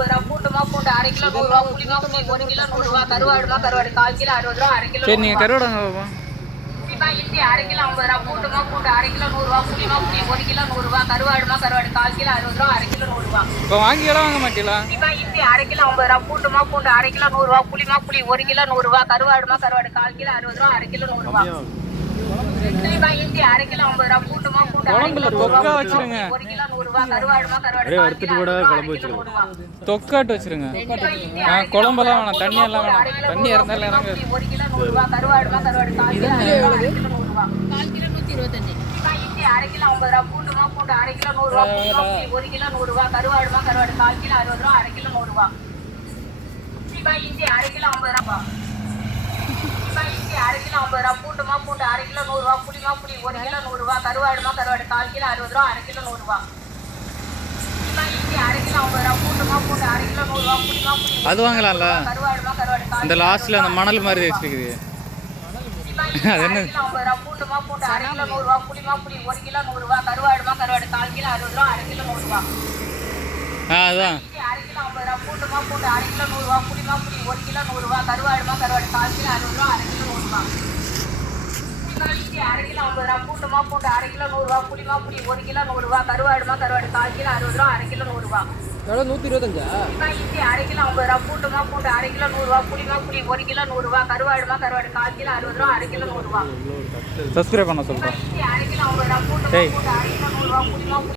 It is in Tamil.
ஐம்பது ரூபா பூண்டுமா பூண்டு அரை கிலோ நூறு ரூபா புளிமா புளி ஒரு கிலோ நூறு ரூபா கருவாடுமா கருவாடு. கால் கிலோ அறுபது ரூபா அரை கிலோ சரி நீங்கள் அரை கிலோ ஐம்பது ரூபா பூண்டுமா பூண்டு அரை கிலோ நூறு ரூபா புளிமா புளி ஒரு கிலோ நூறு ரூபா கருவாடுமா கருவாடு. கால் கிலோ அறுபது ரூபா அரை கிலோ நூறு ரூபா இப்போ வாங்க மாட்டீங்களா? அரை கிலோ ஐம்பது ரூபா பூண்டுமா பூண்டு அரை கிலோ நூறு ரூபா புளிமா புளி ஒரு கிலோ நூறு ரூபா கருவாடுமா கருவாடு. கால் கிலோ அறுபது ரூபா அரை கிலோ நூறு ரூபா புளிமா இஞ்சி அரை கிலோ ஐம்பது ரூபா பூண்டுமா தொக்கா வச்சிருங்க. அரை கிலோ நூறு ரூபா தொக்காட்டு வச்சிருங்க. குழம்பெல்லாம் வேணாம். தண்ணி எல்லாம் வேணாம். தண்ணி இறந்தாலும் இறங்க ஒரு கிலோ நூறு ரூபா கருவாடுமா கருவாடு கால் கிலோ அரை கிலோ ஐம்பது ரூபா பூண்டுமா பூண்டு அரை கிலோ நூறு ரூபா புளிமா புளி ஒரு கிலோ நூறு ரூபா கருவாடுமா கருவாடு கால் கிலோ அறுபது ரூபா அரை கிலோ நூறு ரூபா சிப்பாய் இஞ்சி அரை கிலோ ஐம்பது ரூபா. இஞ்சி அரை ஐம்பது ரூபா பூண்டுமா பூண்டு அரை கிலோ நூறு ரூபா புளிமா புளி ஒரு கிலோ நூறு ரூபா கருவாடுமா கருவாடு கால் கிலோ அறுபது ரூபா அரை கிலோ நூறு ரூபா சிப்பாய் இஞ்சி அரை கிலோ ஐம்பது ரூபா பூண்டுமா பூண்டு அரை கிலோ நூறு ரூபா புளிமா புளி அது வாங்கலாம்ல இந்த லாஸ்ட்ல அந்த மணல் மாதிரி வச்சிருக்குது அது என்ன பூண்டுமா பூண்டு அரை கிலோ நூறு ரூபா புளிமா புளி ஒரு கிலோ நூறு ரூபா கருவாடுமா கருவாடு கால் கிலோ அறுபது ரூபா அரை கிலோ நூறு ரூபா ஆ அதான் அரை கிலோ ஐம்பது ரூபா பூண்டுமா பூண்டு அரை கிலோ நூறு ரூபா புளிமா புளி ஒரு கிலோ நூறு ரூபா கருவாடுமா கருவாடு கால் கிலோ அறுபது ரூபா அரை கிலோ நூறு ரூபா இஞ்சி அரை கிலோ ஐம்பது ரூபா பூண்டுமா பூண்டு அரை கிலோ நூறு ரூபா புளிமா புளி ஒரு கிலோ நூறு ரூபா கருவாடுமா கருவாடு கால் கிலோ அறுபது ரூபா அரை கிலோ நூறு ரூபா. எவ்வளோ நூற்றி இருபத்தஞ்சா இஞ்சி அரை கிலோ ஐம்பது ரூபா பூண்டுமா பூண்டு அரை கிலோ நூறு ரூபா புளிமா புளி ஒரு கிலோ நூறு ரூபா கருவாடுமா கருவாடு கால் கிலோ அறுபது ரூபா அரை கிலோ நூறு ரூபா. சப்ஸ்கிரைப் பண்ண சொல்கிறேன் இஞ்சி அரை கிலோ ஐம்பது ரூபா பூண்டுமா. பூண்டு அரை கிலோ நூறு ரூபா புளிமா புளி